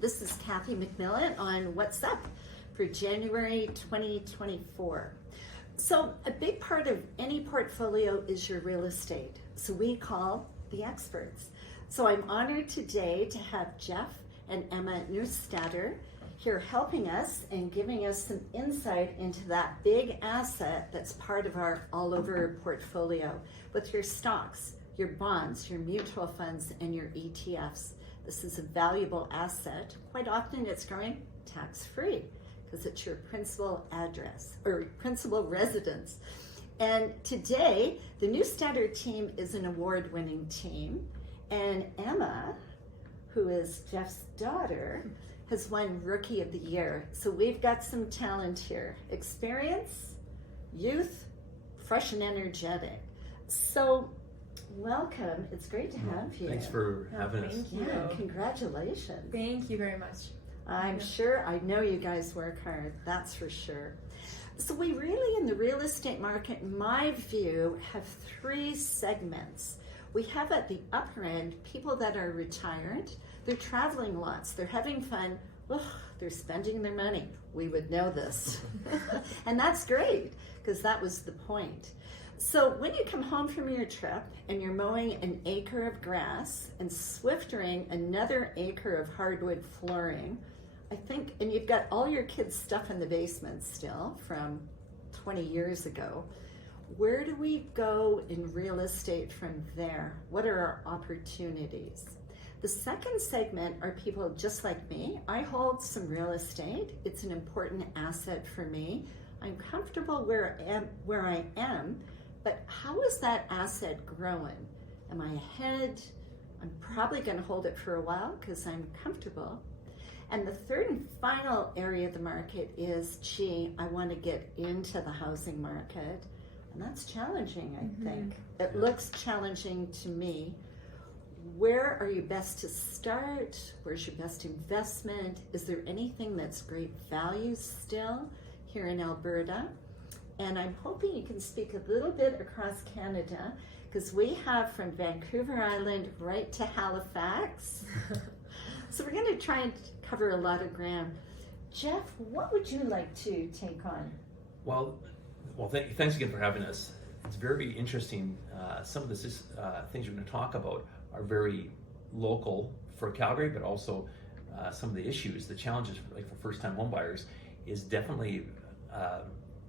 This is Kathy McMillan on What's Up for January 2024. So a big part of any portfolio is your real estate. So we call the experts. So I'm honored today to have Jeff and Emma Neustaedter here helping us and giving us some insight into that big asset that's part of our all over portfolio with your stocks, your bonds, your mutual funds, and your ETFs. This is a valuable asset. Quite often it's growing tax-free because it's your principal address or principal residence. And today, the Neustaedter team is an award-winning team. And Emma, who is Jeff's daughter, has won Rookie of the Year. So we've got some talent here. Experience, youth, fresh and energetic. So welcome. It's great to have you. Thanks for having us. Thank you. Yeah, congratulations. Thank you very much. I'm sure, I know you guys work hard, that's for sure. So we really, in the real estate market, in my view, have three segments. We have at the upper end, people that are retired, they're traveling lots, they're having fun, they're spending their money. We would know this. And that's great, because that was the point. So when you come home from your trip and you're mowing an acre of grass and swiftering another acre of hardwood flooring, I think, and you've got all your kids' stuff in the basement still from 20 years ago, where do we go in real estate from there? What are our opportunities? The second segment are people just like me. I hold some real estate. It's an important asset for me. I'm comfortable where I am, but how is that asset growing? Am I ahead? I'm probably going to hold it for a while because I'm comfortable. And the third and final area of the market is, I want to get into the housing market. And that's challenging, I think. It looks challenging to me. Where are you best to start? Where's your best investment? Is there anything that's great value still here in Alberta? And I'm hoping you can speak a little bit across Canada, because we have from Vancouver Island right to Halifax. So we're going to try and cover a lot of ground. Jeff, what would you like to take on? Well, thanks again for having us. It's very interesting. Some of the things we're going to talk about are very local for Calgary, but also some of the issues, the challenges for first-time home buyers is definitely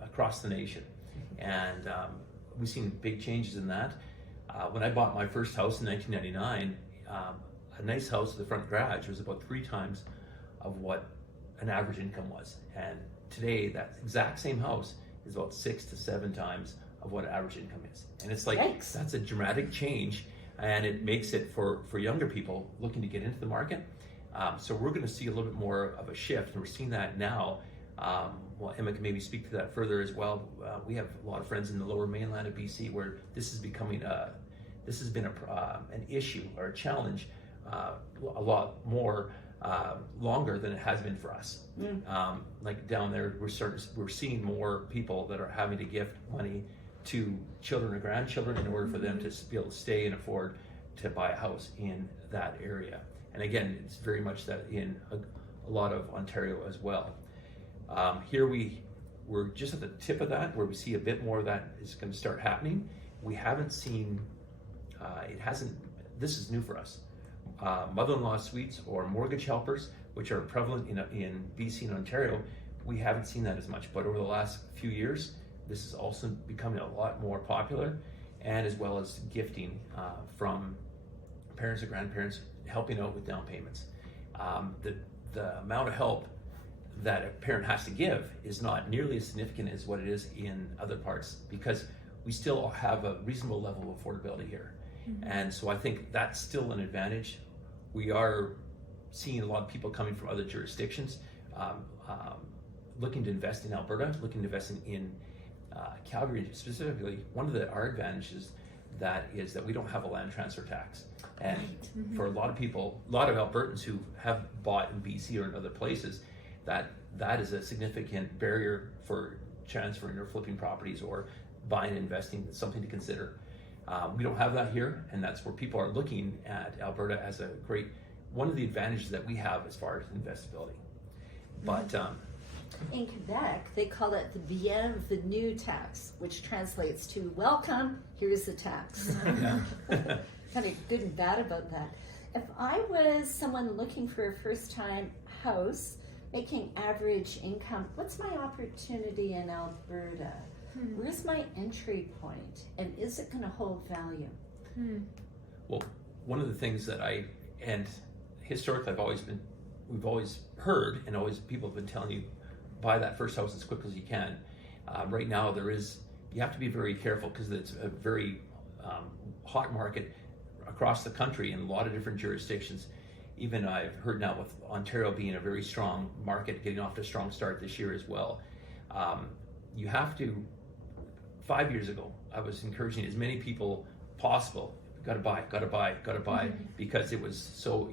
across the nation. And we've seen big changes in that. When I bought my first house in 1999, a nice house with the front garage was about 3 times of what an average income was. And today, that exact same house is about 6 to 7 times of what average income is. And it's like, Yikes. That's a dramatic change, and it makes it for younger people looking to get into the market. So we're going to see a little bit more of a shift, and we're seeing that now. Well, Emma can maybe speak to that further as well. We have a lot of friends in the lower mainland of BC where this is becoming this has been an issue or a challenge a lot more longer than it has been for us. Like down there, we're seeing more people that are having to gift money to children or grandchildren in order for them to be able to stay and afford to buy a house in that area. And again, it's very much that in a lot of Ontario as well. Here we're just at the tip of that, where we see a bit more of that is going to start happening. We haven't seen, this is new for us. Mother-in-law suites or mortgage helpers, which are prevalent in BC and Ontario, we haven't seen that as much. But over the last few years, this is also becoming a lot more popular, and as well as gifting from parents or grandparents, helping out with down payments. The amount of help that a parent has to give is not nearly as significant as what it is in other parts, because we still have a reasonable level of affordability here. And so I think that's still an advantage. We are seeing a lot of people coming from other jurisdictions looking to invest in Alberta, looking to invest in Calgary specifically. One of our advantages is that we don't have a land transfer tax. And for a lot of people, a lot of Albertans who have bought in BC or in other places, that is a significant barrier for transferring or flipping properties or buying and investing. It's something to consider. We don't have that here, and that's where people are looking at Alberta as a great one of the advantages that we have as far as investability. But in Quebec, they call it the bienvenue tax, which translates to welcome, here's the tax. Kind of good and bad about that. If I was someone looking for a first-time house, making average income, what's my opportunity in Alberta? Where's my entry point? And is it going to hold value? Well, one of the things that historically we've always heard, and always people have been telling you, buy that first house as quick as you can. Right now you have to be very careful because it's a very hot market across the country in a lot of different jurisdictions. Even I've heard now with Ontario being a very strong market, getting off to a strong start this year as well. You have to, 5 years ago, I was encouraging as many people possible, got to buy, because it was so,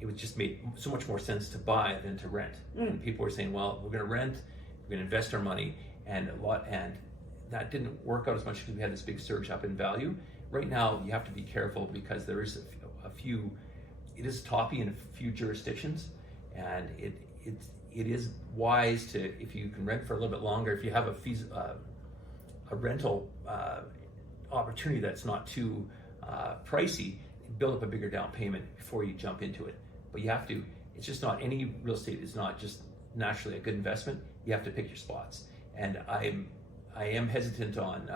it was just made so much more sense to buy than to rent. And people were saying, well, we're going to rent, we're going to invest our money, and that didn't work out as much because we had this big surge up in value. Right now, you have to be careful because there is it is toppy in a few jurisdictions, and it is wise to, if you can rent for a little bit longer, if you have a rental opportunity that's not too pricey, build up a bigger down payment before you jump into it. But you have to, it's just not, any real estate is not just naturally a good investment. You have to pick your spots. And I am hesitant on,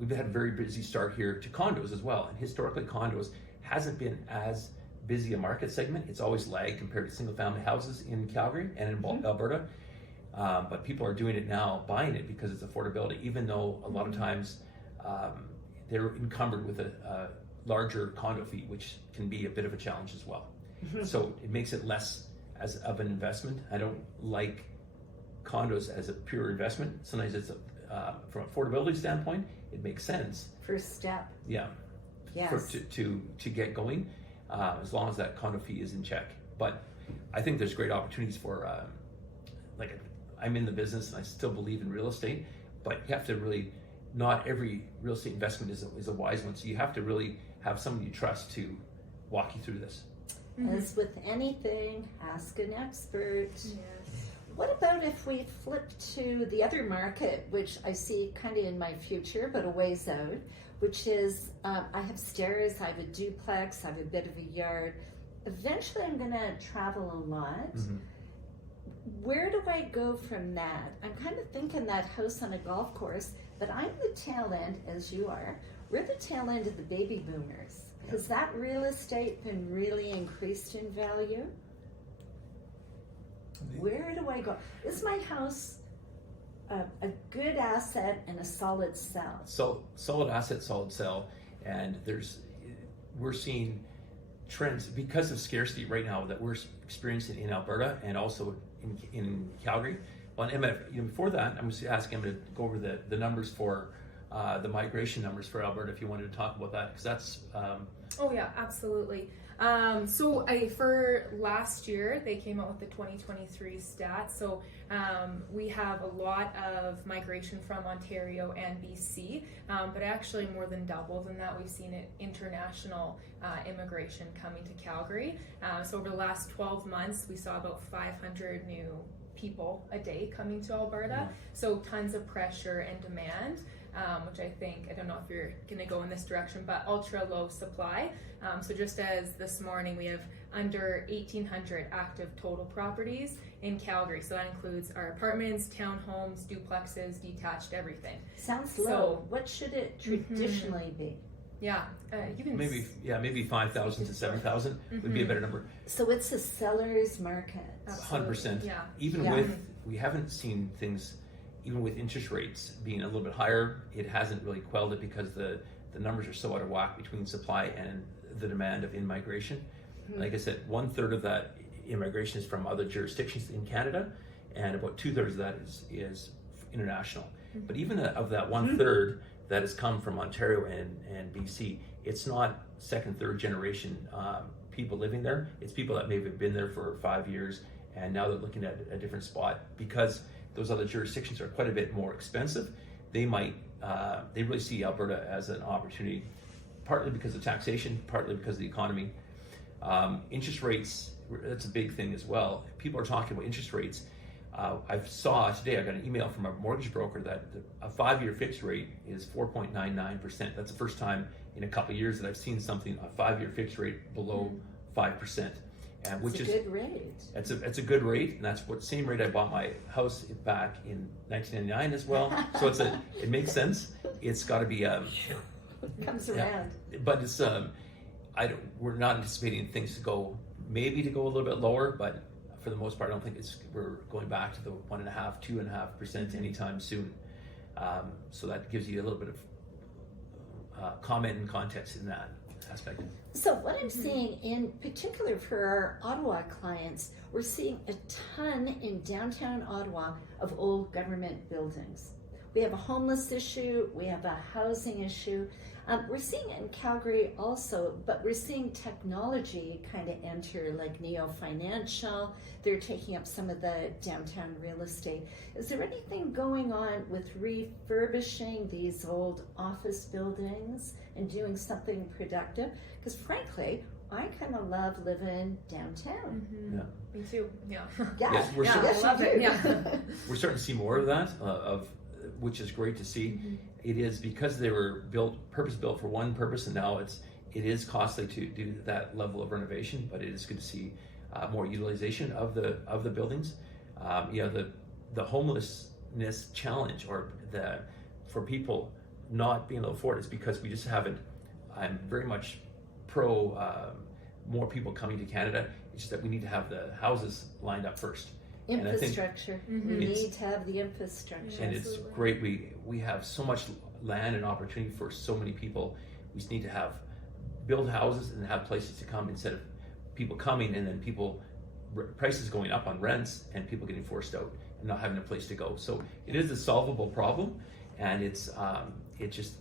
we've had a very busy start here to condos as well. And historically condos hasn't been as busy a market segment. It's always lagged compared to single family houses in Calgary and in Alberta. But people are doing it now, buying it because it's affordability, even though a lot of times they're encumbered with a larger condo fee, which can be a bit of a challenge as well. So it makes it less as of an investment. I don't like condos as a pure investment. Sometimes it's from an affordability standpoint, it makes sense. First step. Yeah. Yes. To get going, as long as that condo fee is in check. But I think there's great opportunities for, I'm in the business and I still believe in real estate, but you have to really, not every real estate investment is a wise one. So you have to really have someone you trust to walk you through this. As with anything, ask an expert. Yes. What about if we flip to the other market, which I see kind of in my future, but a ways out, which is I have stairs, I have a duplex, I have a bit of a yard. Eventually I'm going to travel a lot. Where do I go from that? I'm kind of thinking that house on a golf course, but I'm the tail end, as you are. We're the tail end of the baby boomers. Has that real estate been really increased in value? Where do I go? Is my house a good asset and a solid sell? So solid asset, solid sell, and we're seeing trends because of scarcity right now that we're experiencing in Alberta and also in Calgary. Well, and Emma, before that, I'm going to ask Emma to go over the numbers for the migration numbers for Alberta, if you wanted to talk about that, because that's. Oh yeah, absolutely. So for last year, they came out with the 2023 stats. So we have a lot of migration from Ontario and BC, but actually more than double than that. We've seen international immigration coming to Calgary. So over the last 12 months, we saw about 500 new people a day coming to Alberta. So tons of pressure and demand. Which I think, I don't know if you're going to go in this direction, but ultra low supply. So just as this morning, we have under 1,800 active total properties in Calgary. So that includes our apartments, townhomes, duplexes, detached, everything. Sounds low. What should it traditionally be? Yeah, you can maybe 5,000 to 7,000 would be a better number. So it's a seller's market. 100%. Yeah. We haven't seen things. Even with interest rates being a little bit higher, it hasn't really quelled it because the numbers are so out of whack between supply and the demand of in-migration. Like I said, 1/3 of that immigration is from other jurisdictions in Canada, and about 2/3 of that is international. But even of that 1/3 that has come from Ontario and BC, it's not second, third generation people living there. It's people that maybe have been there for 5 years, and now they're looking at a different spot because those other jurisdictions are quite a bit more expensive. They really see Alberta as an opportunity, partly because of taxation, partly because of the economy. Interest rates, that's a big thing as well. People are talking about interest rates. I saw today, I got an email from a mortgage broker that a 5-year fixed rate is 4.99%. That's the first time in a couple of years that I've seen something, a 5-year fixed rate below 5%. And which is a good rate. It's a good rate, and that's what same rate I bought my house back in 1999 as well. So it makes sense. It's got to be comes around. But it's we're not anticipating things to go a little bit lower, but for the most part, I don't think we're going back to the 2.5% anytime soon. So that gives you a little bit of comment and context in that aspect. So what I'm seeing in particular for our Ottawa clients, we're seeing a ton in downtown Ottawa of old government buildings. We have a homeless issue, we have a housing issue. We're seeing it in Calgary also, but we're seeing technology kind of enter, like Neo Financial. They're taking up some of the downtown real estate. Is there anything going on with refurbishing these old office buildings and doing something productive? Because frankly, I kind of love living downtown. Mm-hmm. Yeah. Me too. Yeah. Yes, I love it. Yeah. We're starting to see more of that, which is great to see. Mm-hmm. It is because they were purpose built for one purpose, and now it is costly to do that level of renovation. But it is good to see more utilization of the buildings. The homelessness challenge, or for people not being able to afford it, is because we just haven't. I'm very much pro more people coming to Canada. It's just that we need to have the houses lined up first. Infrastructure. We need to have the infrastructure. And it's great. We have so much land and opportunity for so many people. We just need to build houses and have places to come, instead of people coming and then prices going up on rents and people getting forced out and not having a place to go. So it is a solvable problem, and we just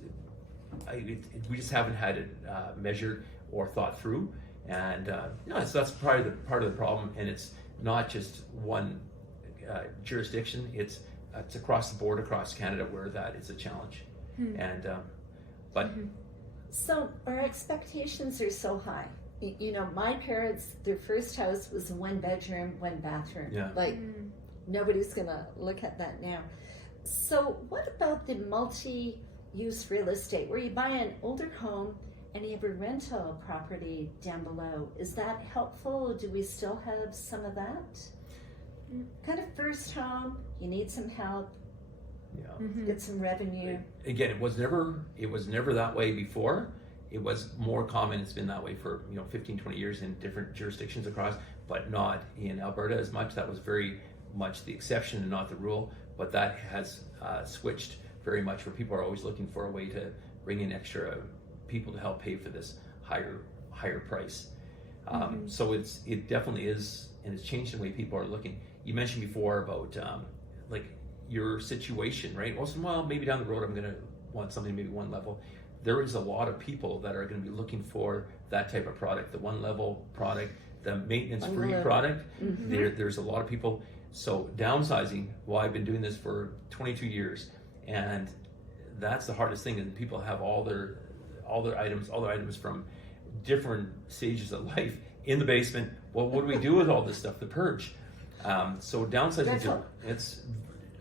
haven't had it measured or thought through. And so that's part of the problem. And it's not just one jurisdiction. It's across the board, across Canada, where that is a challenge. And so our expectations are so high. My parents, their first house was a 1-bedroom, 1-bathroom. Yeah. Nobody's gonna look at that now. So what about the multi-use real estate, where you buy an older home and you have a rental property down below? Is that helpful? Do we still have some of that? Kind of first home, you need some help, get some revenue. Again, it was never that way before. It was more common. It's been that way for 15, 20 years in different jurisdictions across, but not in Alberta as much. That was very much the exception and not the rule. But that has switched very much, where people are always looking for a way to bring in extra people to help pay for this higher price. So it definitely is, and it's changed the way people are looking. You mentioned before about your situation, right? Well, maybe down the road I'm going to want something maybe one level. There is a lot of people that are going to be looking for that type of product, the one level product, the maintenance-free product. There's a lot of people. So downsizing, well, I've been doing this for 22 years, and that's the hardest thing. And people have all their items from different stages of life in the basement. Well, what do we do with all this stuff? The purge. So downsizing, it's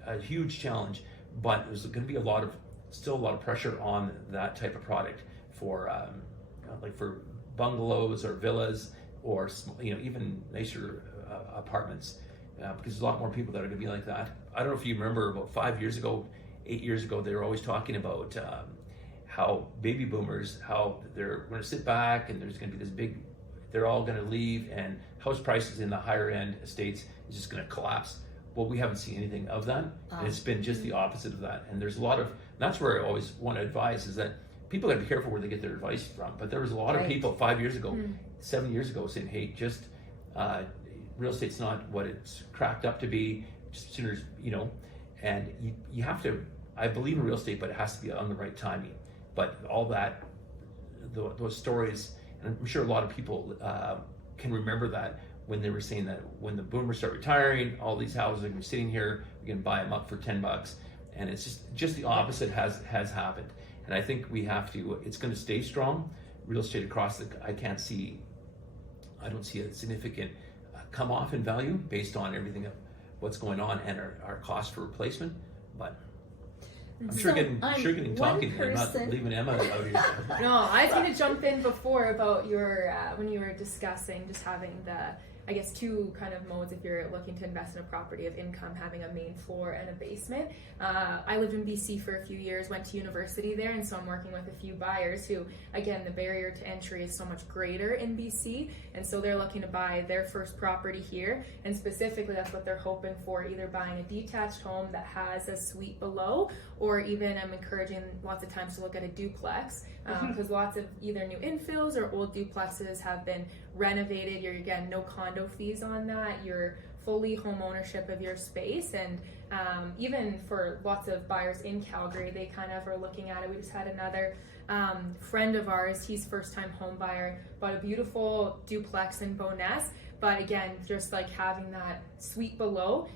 a huge challenge, but there's going to be still a lot of pressure on that type of product for for bungalows or villas, or even nicer apartments, because there's a lot more people that are going to be like that. I don't know if you remember, about 8 years ago, they were always talking about how baby boomers, how they're going to sit back and there's going to be this big, they're all going to leave, and house prices in the higher end estates is just going to collapse. Well, we haven't seen anything of that. And it's been just the opposite of that. And there's a lot of, that's where I always want to advise, is that people got to be careful where they get their advice from. But there was a lot of people 5 years ago, 7 years ago, saying, hey, just real estate's not what it's cracked up to be. Just sooner, and you have to, I believe in real estate, but it has to be on the right timing. But all that, those stories, and I'm sure a lot of people can remember that, when they were saying that when the boomers start retiring, all these houses are going to be sitting here, we can buy them up for $10, and it's just the opposite has happened. And I think we have to, it's going to stay strong. Real estate across I can't see I don't see a significant come off in value based on everything of what's going on and our cost for replacement. But I'm sure getting talking and not leaving Emma out here. No, I was going to jump in before about your when you were discussing just having the, I guess, two kind of modes if you're looking to invest in a property of income, having a main floor and a basement. I lived in BC for a few years, went to university there, and so I'm working with a few buyers who, again, the barrier to entry is so much greater in BC, and so they're looking to buy their first property here, and specifically that's what they're hoping for, either buying a detached home that has a suite below, or even I'm encouraging lots of times to look at a duplex, because lots of either new infills or old duplexes have been renovated. You're, again, no condo fees on that. You're fully home ownership of your space, and even for lots of buyers in Calgary, they kind of are looking at it. We just had another friend of ours, he's first time home buyer, bought a beautiful duplex in Bowness, but again, just like having that suite below,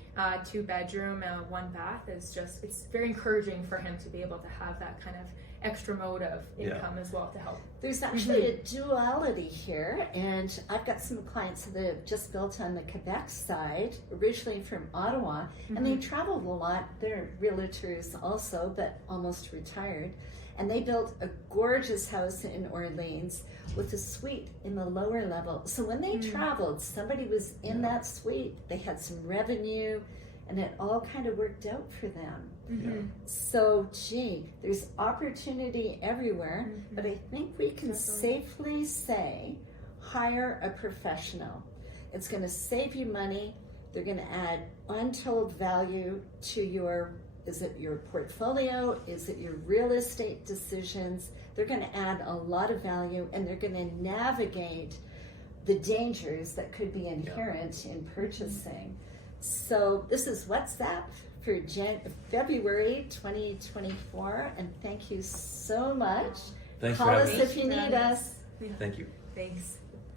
2 bedroom, 1 bath is just, it's very encouraging for him to be able to have that kind of extra mode of income as well to help. There's actually a duality here, and I've got some clients that have just built on the Quebec side, originally from Ottawa, and they traveled a lot. They're realtors also, but almost retired, and they built a gorgeous house in Orleans with a suite in the lower level. So when they traveled, somebody was in that suite, they had some revenue, and it all kind of worked out for them. So, gee, there's opportunity everywhere, but I think we can safely say, hire a professional. It's going to save you money. They're going to add untold value to your, is it your portfolio? Is it your real estate decisions? They're going to add a lot of value, and they're going to navigate the dangers that could be inherent in purchasing. So this is WhatsApp for February 2024, and thank you so much. Thanks Call for us having us. if you need us. Thank you. Thanks.